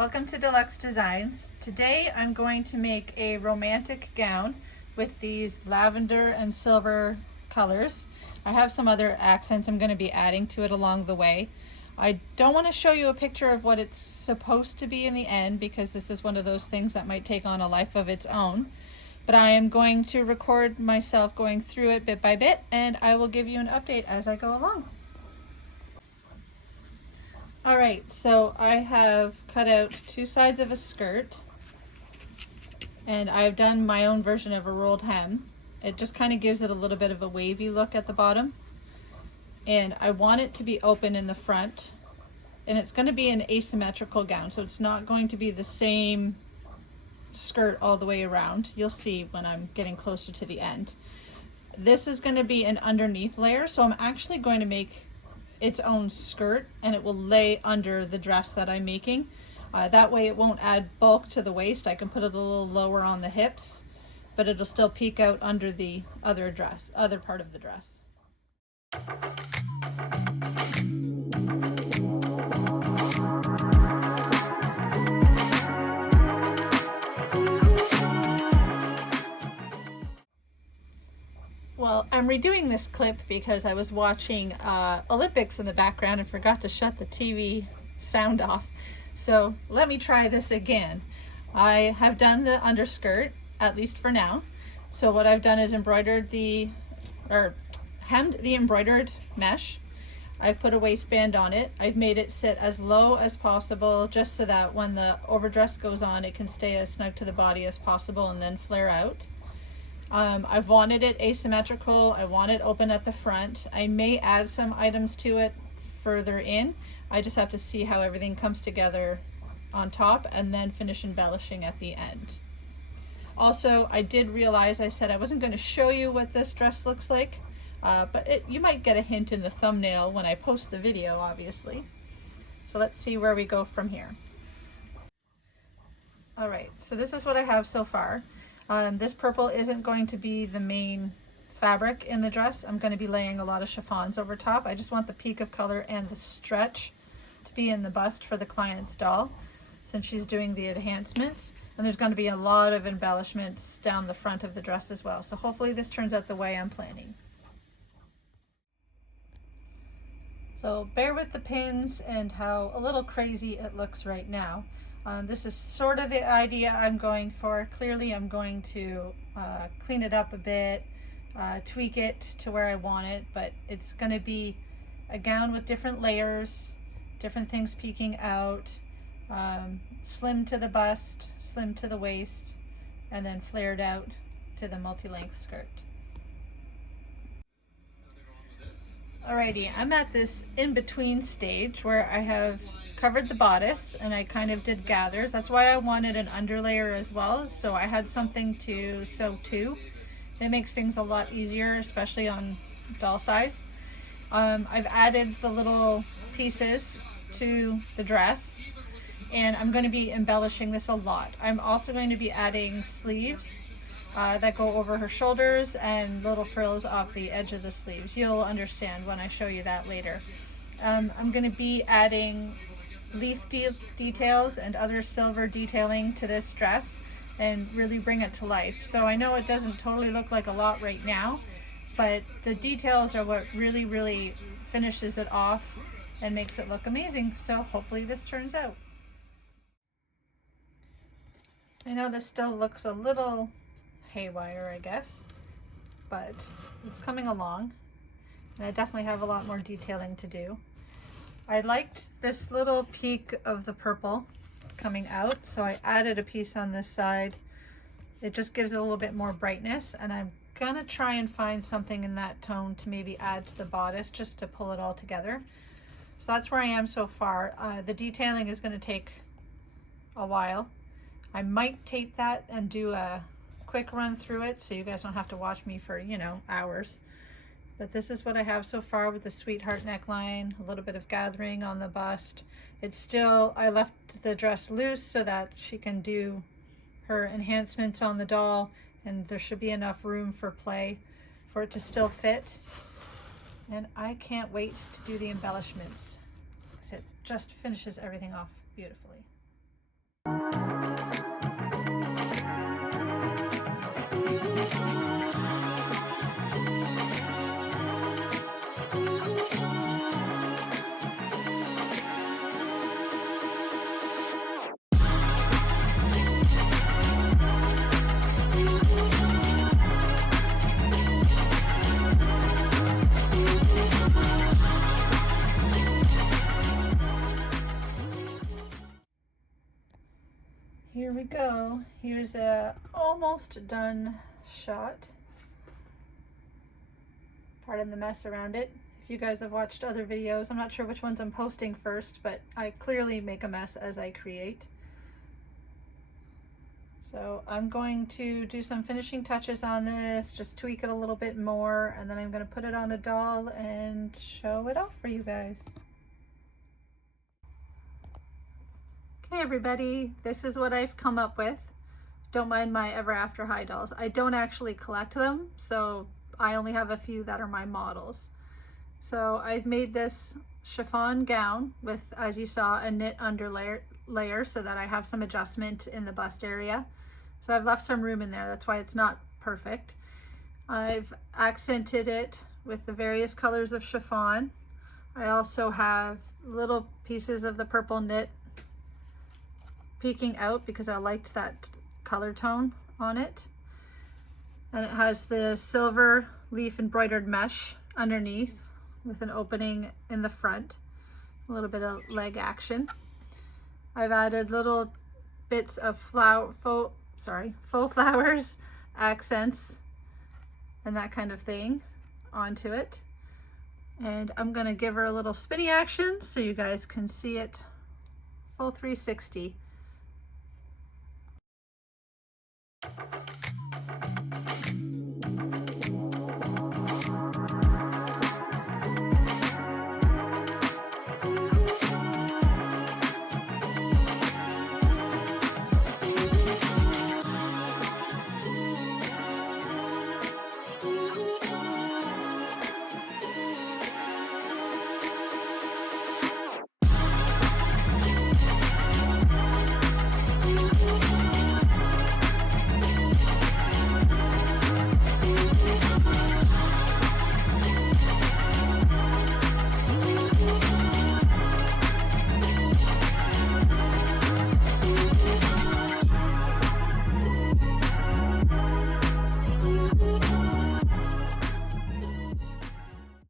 Welcome to Deluxe Designs. Today I'm going to make a romantic gown with these lavender and silver colors. I have some other accents I'm going to be adding to it along the way. I don't want to show you a picture of what it's supposed to be in the end because this is one of those things that might take on a life of its own. But I am going to record myself going through it bit by bit, and I will give you an update as I go along. Alright, so I have cut out two sides of a skirt, and I've done my own version of a rolled hem. It just kind of gives it a little bit of a wavy look at the bottom, and I want it to be open in the front, and it's going to be an asymmetrical gown, so it's not going to be the same skirt all the way around. You'll see when I'm getting closer to the end. This is going to be an underneath layer, so I'm actually going to make its own skirt, and it will lay under the dress that I'm making. That way it won't add bulk to the waist. I can put it a little lower on the hips, but it'll still peek out under the other part of the dress. Well, I'm redoing this clip because I was watching Olympics in the background and forgot to shut the TV sound off. So let me try this again. I have done the underskirt, at least for now. So what I've done is hemmed the embroidered mesh. I've put a waistband on it. I've made it sit as low as possible just so that when the overdress goes on, it can stay as snug to the body as possible and then flare out. I've wanted it asymmetrical. I want it open at the front. I may add some items to it further in. I just have to see how everything comes together on top and then finish embellishing at the end. Also, I did realize I said I wasn't going to show you what this dress looks like, but you might get a hint in the thumbnail when I post the video, obviously. So let's see where we go from here. All right, so this is what I have so far. This purple isn't going to be the main fabric in the dress. I'm going to be laying a lot of chiffons over top. I just want the peak of color and the stretch to be in the bust for the client's doll, since she's doing the enhancements. And there's going to be a lot of embellishments down the front of the dress as well. So hopefully this turns out the way I'm planning. So bear with the pins and how a little crazy it looks right now. This is sort of the idea I'm going for. Clearly I'm going to clean it up a bit, tweak it to where I want it, but it's going to be a gown with different layers, different things peeking out, slim to the bust, slim to the waist, and then flared out to the multi-length skirt. Alrighty, I'm at this in-between stage where I have covered the bodice and I kind of did gathers. That's why I wanted an underlayer as well, so I had something to sew to. It makes things a lot easier, especially on doll size. I've added the little pieces to the dress, and I'm going to be embellishing this a lot. I'm also going to be adding sleeves that go over her shoulders and little frills off the edge of the sleeves. You'll understand when I show you that later. I'm going to be adding leaf details and other silver detailing to this dress and really bring it to life. So I know it doesn't totally look like a lot right now, but the details are what really finishes it off and makes it look amazing. So hopefully this turns out. I know this still looks a little haywire, I guess, but it's coming along, and I definitely have a lot more detailing to do. I liked this little peak of the purple coming out, so I added a piece on this side. It just gives it a little bit more brightness, and I'm gonna try and find something in that tone to maybe add to the bodice just to pull it all together. So that's where I am so far. The detailing is gonna take a while. I might tape that and do a quick run through it so you guys don't have to watch me for, hours. But this is what I have so far with the sweetheart neckline, a little bit of gathering on the bust. It's still, I left the dress loose so that she can do her enhancements on the doll, and there should be enough room for play for it to still fit. And I can't wait to do the embellishments because it just finishes everything off beautifully. go. Here's a almost done shot. Pardon the mess around it. If you guys have watched other videos, I'm not sure which ones I'm posting first, but I clearly make a mess as I create. So I'm going to do some finishing touches on this, just tweak it a little bit more, and then I'm going to put it on a doll and show it off for you guys. Okay everybody, this is what I've come up with. Don't mind my Ever After High dolls. I don't actually collect them, so I only have a few that are my models. So I've made this chiffon gown with, as you saw, a knit underlayer so that I have some adjustment in the bust area. So I've left some room in there, that's why it's not perfect. I've accented it with the various colors of chiffon. I also have little pieces of the purple knit peeking out because I liked that color tone on it. And it has the silver leaf embroidered mesh underneath with an opening in the front, a little bit of leg action. I've added little bits of faux flowers, accents, and that kind of thing onto it. And I'm gonna give her a little spinny action so you guys can see it full 360.